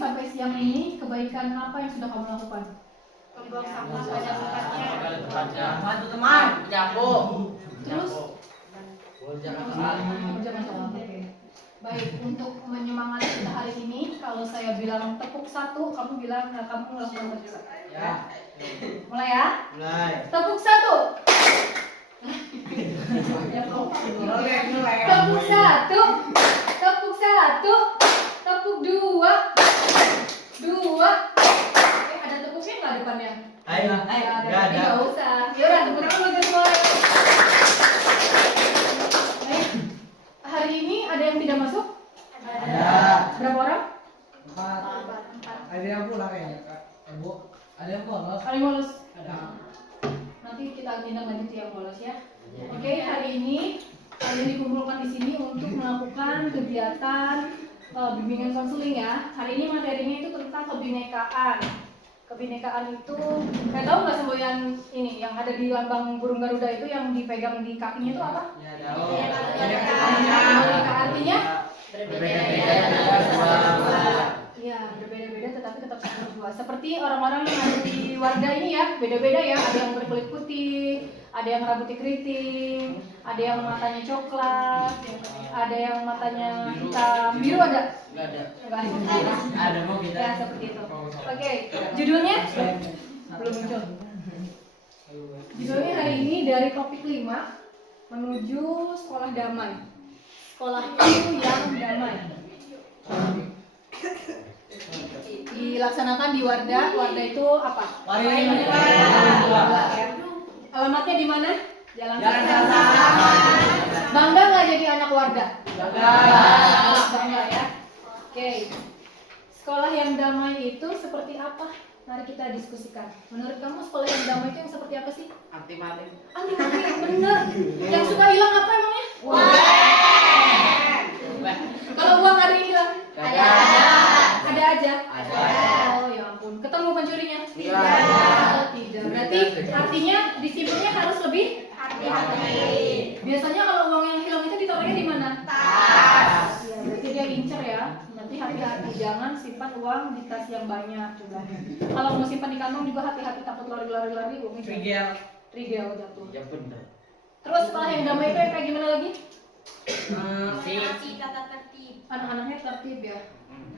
sampai siang ini kebaikan apa yang sudah kamu lakukan? Membuang sampah pada tempatnya. Bantu teman, nyapu. Terus Jangan salah. Oke. Baik, untuk menyemangati kita hari ini, kalau saya bilang tepuk satu, kamu bilang kamu melakukan tepuk satu. Ya. Mulai ya? Mulai. Tepuk satu. Tepuk satu. Tepuk satu. Tepuk dua. Ada tepuknya nggak depannya? Ayo, Nggak ada. Nggak usah. Yaudah, tepuk tangan lagi semua. Hari ini ada yang tidak masuk? Ada. Berapa orang? 4. Ada yang pulang ya, Kak? Bu, ada yang bolos? Ada yang bolos? Ada. Nanti kita tindak lanjut yang bolos ya. Oke, hari ini kalian dikumpulkan di sini untuk melakukan kegiatan bimbingan konseling ya. Hari ini materinya itu tentang kebinekaan. Kebinekaan itu, kayak tahu nggak semboyan ini yang ada di lambang burung Garuda itu yang dipegang di kakinya itu apa? Ya, tahu. Kebinekaan artinya Berbeda-beda. iya, berbeda-beda tetapi tetap satu dua. Seperti orang-orang yang ada di Wardah ini ya, beda-beda ya. Ada yang berkulit putih, ada yang rambutnya keriting, ada yang matanya coklat, ada yang matanya hitam, biru ada? Enggak ada. Enggak ada. Ada mau kita. Ya, seperti itu. Oke, judulnya belum muncul. Judulnya hari ini dari topik 5 menuju sekolah damai. Sekolah itu yang damai. Dilaksanakan di Wardah. Wardah itu apa? Alamatnya di mana? Jalan Sasa. Bangga nggak jadi anak Wardah? Bangga ya. Oke. Sekolah yang damai itu seperti apa? Mari kita diskusikan. Menurut kamu sekolah yang damai itu yang seperti apa sih? Anti mati. Anti mati, bener. Yang suka hilang apa emangnya? Kalau uang ada yang hilang? Ada aja? Oh ya ampun. Ketemu pencurinya? Tidak. Berarti artinya disiplinnya harus lebih hati-hati. Biasanya kalau uang yang hilang itu ditaruhnya di mana? Tas. Ya, berarti dia incer ya. Nanti hati-hati, jangan simpan uang di tas yang banyak juga. Kalau mau simpan di kantong juga hati-hati, takut lari-lari uangnya trigel jatuh. Ya benar. Terus sekolah yang damai itu yang kayak gimana lagi? Tata tertib. Anak-anaknya tertib ya.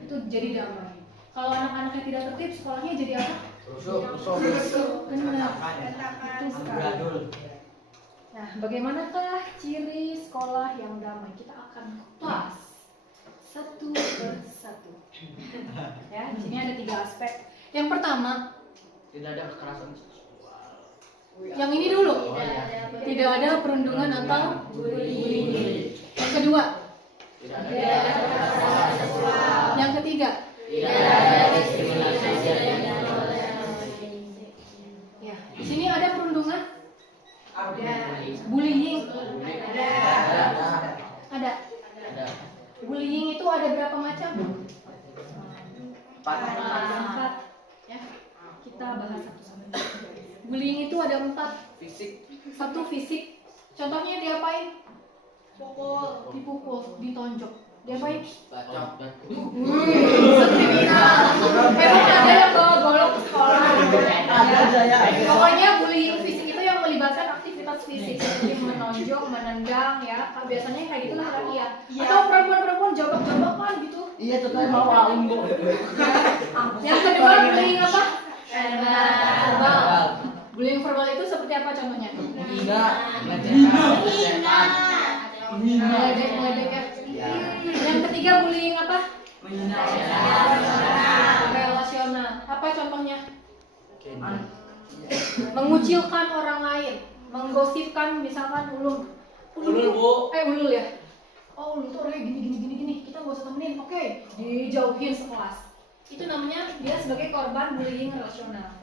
Itu jadi damai. Kalau anak-anaknya tidak tertib, sekolahnya jadi apa? Rusuk. Benar. Itu sekali. Nah, bagaimanakah ciri sekolah yang damai? Kita akan kupas satu persatu. Ya, di sini ada 3 aspek. Yang pertama, Tidak ada kekerasan seksual. yang ini dulu. Tidak ada perundungan atau bullying. Yang kedua, Tidak ada kekerasan seksual. yang ketiga, Tidak ada diskriminasi dan ya, di sini ada perundungan, bullying, ada. Bullying itu ada berapa macam? 4. Ya, kita bahas satu-satu. Bullying itu ada 4. fisik. 1 fisik. Contohnya diapain? Dipukul, ditonjok. Diapain? Bacok. Emang ada yang bawa golok ke sekolah? Ada. Pokoknya bullying fisik itu yang melibatkan aktivitas fisik seperti menonjok, menendang ya. Biasanya kayak gitu laki-laki ya. Atau perempuan-perempuan jambak-jambakan gitu. Iya, tuh kan mau alim, Bu. Yang kedua bullying apa? Verbal. Bullying verbal itu seperti apa contohnya? Meledek ya. Yang ketiga bullying apa? Relasional. Apa contohnya? Mengucilkan orang lain, menggosipkan misalkan ulul. Ulul, Bu. Ulul ya. Oh, ulul tuh orangnya gini. Kita nggak usah temenin. Oke, dijauhin sekelas. Itu namanya dia sebagai korban bullying relasional.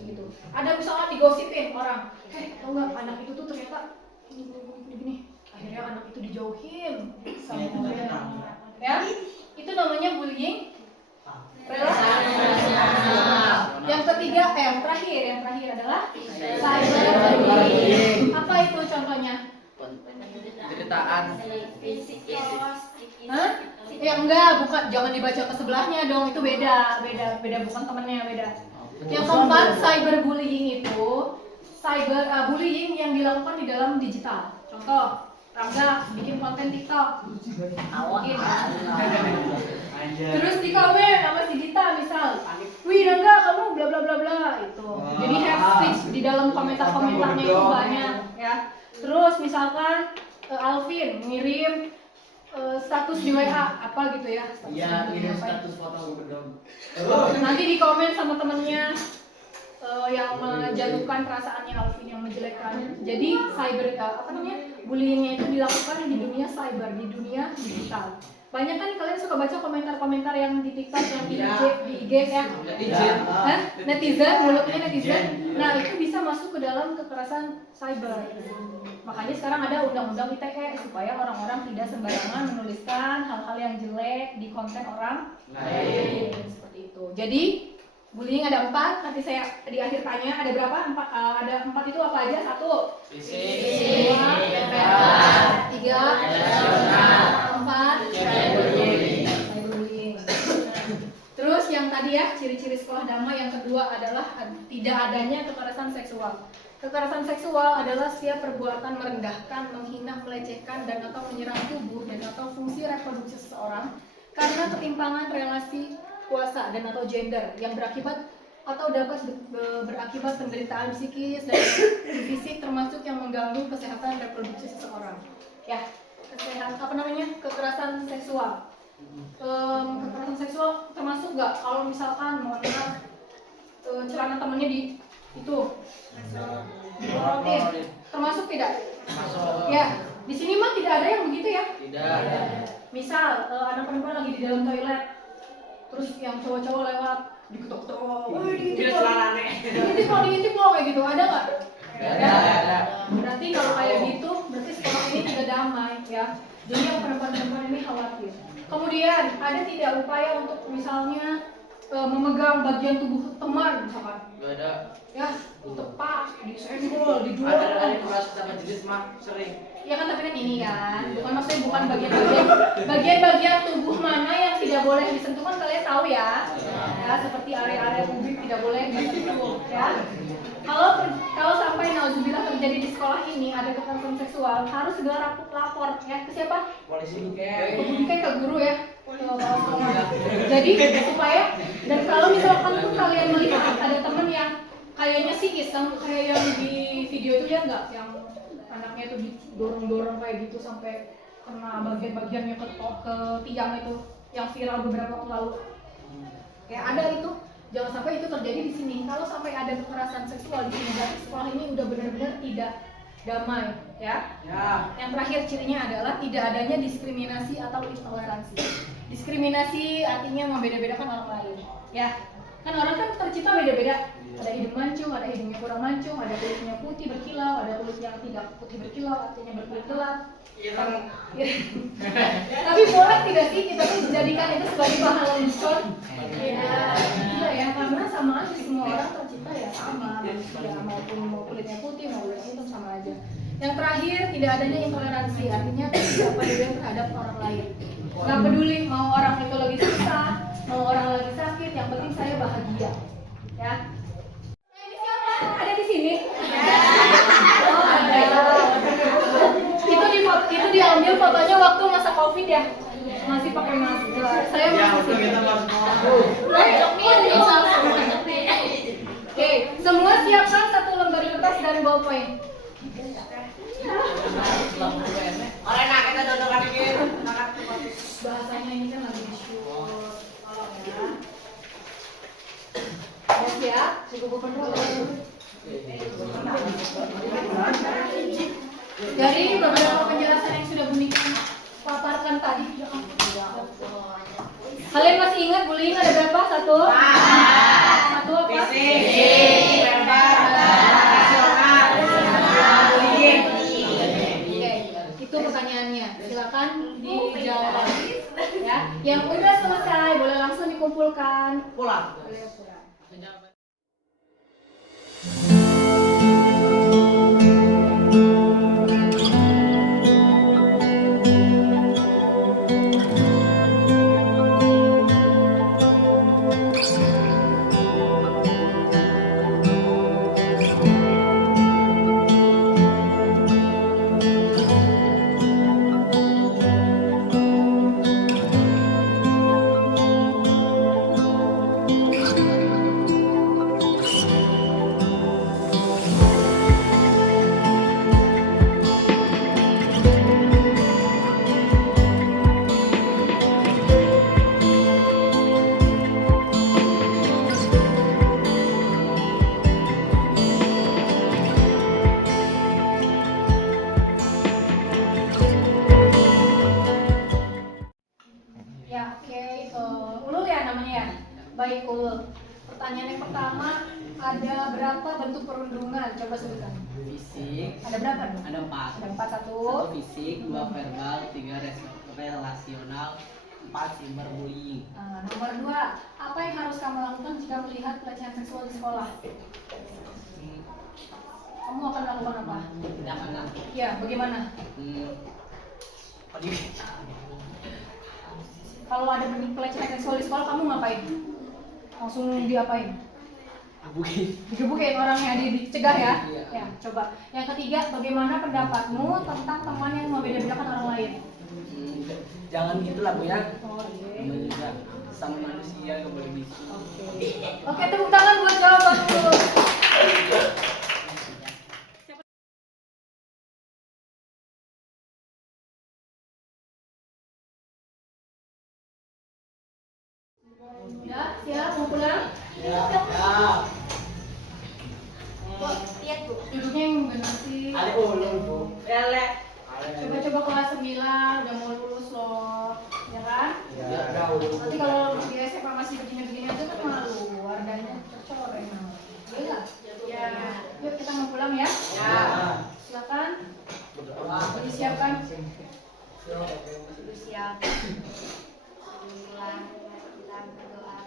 Gitu. Ada misalkan digosipin orang, tau nggak anak itu tuh ternyata gini. Akhirnya anak itu dijauhin sama orang. Ya, itu namanya bullying relasional. Yang ketiga, yang terakhir adalah cyberbullying. Apa itu contohnya? Ceritaan. Fisik ya. Hah? Ya enggak Enggak, bukan, jangan dibaca ke sebelahnya dong, itu beda, bukan temennya, beda. Yang keempat, cyberbullying itu bullying yang dilakukan di dalam digital. Contoh, Rangga bikin konten TikTok. Bikin. Terus di komen sama si Dita misal, wih Rangga kamu bla bla bla bla itu. Jadi hate speech di dalam komentarnya itu banyak ya. Terus misalkan Alvin ngirim status di WA apa gitu ya? Iya, kirim status foto gedung. Nanti di komen sama temennya yang menjatuhkan perasaannya Alvin, yang menjelekkan. Jadi bullyingnya itu dilakukan di dunia cyber, di dunia digital. Banyak kan kalian suka baca komentar-komentar yang di TikTok, yang di IG ya? Netizen, mulutnya netizen. Nah itu bisa masuk ke dalam kekerasan cyber. Makanya sekarang ada undang-undang ITE supaya orang-orang tidak sembarangan menuliskan hal-hal yang jelek di konten orang lain. Seperti itu. Jadi bullying ada 4. Nanti saya di akhir tanya ada berapa? 4. Ada 4 itu apa aja? 1. Fisik. 2. 3. 4. Cyberbullying. Terus yang tadi ya ciri-ciri sekolah damai yang kedua adalah tidak adanya kekerasan seksual. Kekerasan seksual adalah setiap perbuatan merendahkan, menghina, melecehkan, dan atau menyerang tubuh dan atau fungsi reproduksi seseorang karena ketimpangan relasi kuasa dan atau gender yang berakibat atau dapat berakibat penderitaan psikis dan fisik termasuk yang mengganggu kesehatan reproduksi seseorang. Ya, kekerasan seksual. Kekerasan seksual termasuk nggak kalau misalkan mohon maaf celana temennya di itu diporotin, termasuk tidak? Masuk. Ya, di sini mah tidak ada yang begitu ya. Tidak. Misal anak perempuan lagi di dalam toilet, terus yang cowok-cowok lewat diketok-ketok, wah diintip lo kayak gitu, ada nggak? Ada. Berarti kalau kayak gitu, berarti sekolah ini tidak damai ya. Jadi yang perempuan-perempuan ini khawatir. Kemudian ada tidak upaya untuk misalnya memegang bagian tubuh teman misalkan? Gak ada. Ya, tepat, disenggol, didorong. Ada kelas sama jenis mah sering. Ya kan tapi kan ini kan, bukan bagian-bagian tubuh mana yang tidak boleh disentuh kan kalian tahu ya. Ya, seperti area-area publik tidak boleh disentuh ya. Kalau sampai nauzubillah terjadi di sekolah ini ada kekerasan seksual, harus segera lapor ya ke siapa? Polisi. Ke guru ya. Jadi supaya dan kalau misalkan tuh kalian melihat ada temen yang kayaknya sih iseng kayak yang di video itu lihat nggak yang anaknya tuh didorong-dorong kayak gitu sampai kena bagian-bagiannya ke tiang itu yang viral beberapa waktu lalu. Kayak ada itu. Jangan sampai itu terjadi di sini. Kalau sampai ada kekerasan seksual di sini, berarti sekolah ini udah benar-benar tidak damai, ya. Yang terakhir cirinya adalah tidak adanya diskriminasi atau intoleransi. Diskriminasi artinya membeda-bedakan orang lain, ya. Kan orang kan tercipta beda-beda. Ada hidung mancung, ada hidungnya kurang mancung, ada kulitnya putih berkilau, ada kulit yang tidak putih berkilau, artinya berkulit gelap. Tapi boleh tidak sih kita tuh menjadikan itu sebagai bahan lelucon? Tidak ya, karena sama aja semua orang tercipta ya sama manusia, maupun mau kulitnya putih, mau kulitnya hitam sama aja. Yang terakhir tidak adanya intoleransi, artinya tidak peduli terhadap orang lain. Nggak peduli mau orang itu lagi susah, mau orang lagi sakit, yang penting saya bahagia. Ya. Ini siapa? Ada di sini? Oh ada. Itu diambil fotonya waktu masa COVID ya, masih pakai masker. Saya masih. Oke, semua siapkan 1 lembar kertas dan ballpoint. Bahasanya ini kan lagi shoot. Tolong ya. Udah siap? Cukup dulu. Dari beberapa penjelasan yang sudah Bu Niki paparkan tadi, kalian masih ingat bullying ada berapa? 1? 1 apa? Oke, itu pertanyaannya. Silakan dijawab. Ya, yang udah selesai boleh langsung dikumpulkan. Pulang. Boleh pulang. Oke. Ulul ya namanya ya. Baik Ulul. Pertanyaan yang pertama, ada berapa bentuk perundungan? Coba sebutkan. Fisik. Ada berapa? Ada 4. Ada 4. Satu fisik, 2 verbal, 3 relasional, 4 cyberbullying. Nomor 2, apa yang harus kamu lakukan jika melihat pelecehan seksual di sekolah? Kamu akan melakukan apa? Tidak akan nanti. Ya, bagaimana? Kalau ada pelecehan seksual di sekolah, kamu ngapain? Langsung diapain? Digebukin orang yang dicegah ya? Iya. Ya, coba. Yang ketiga, bagaimana pendapatmu tentang teman yang membeda-bedakan orang lain? Jangan gitu lah Bu ya. Oh, iya. Namanya juga sama manusia gak boleh gitu. Oke, tepuk tangan buat jawaban dulu. Ya, siap mau pulang? Ya. Lihat Bu. Duduknya yang benar sih. Ada ulun Bu. Lele. Coba-coba kelas 9 udah mau lulus loh, ya kan? Ya. Nanti kalau di SMA masih begini-begini aja kan malu, warnanya tercoreng. Iya. Ya. Yuk kita mau pulang ya. Ya. Silakan. Disiapkan. Sudah siap. Pulang. Kita berdoa.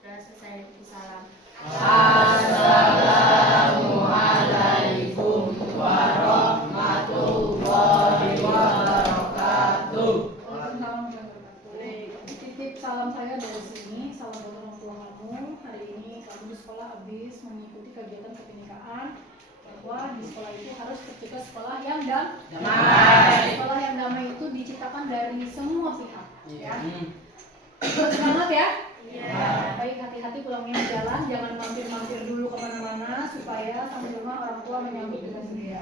Sudah selesai salam. Assalamualaikum warahmatullahi wabarakatuh. Titip salam saya dari sini, salam buat orang tua kamu. Hari ini kamu di sekolah habis mengikuti kegiatan kebinekaan, bahwa di sekolah itu harus tercipta sekolah yang damai. Sekolah yang damai itu diciptakan dari semua pihak. Ya. Semangat ya. Baik, hati-hati pulangnya di jalan, jangan mampir-mampir dulu kemana-mana supaya sampai rumah orang tua menyambut dengan gembira.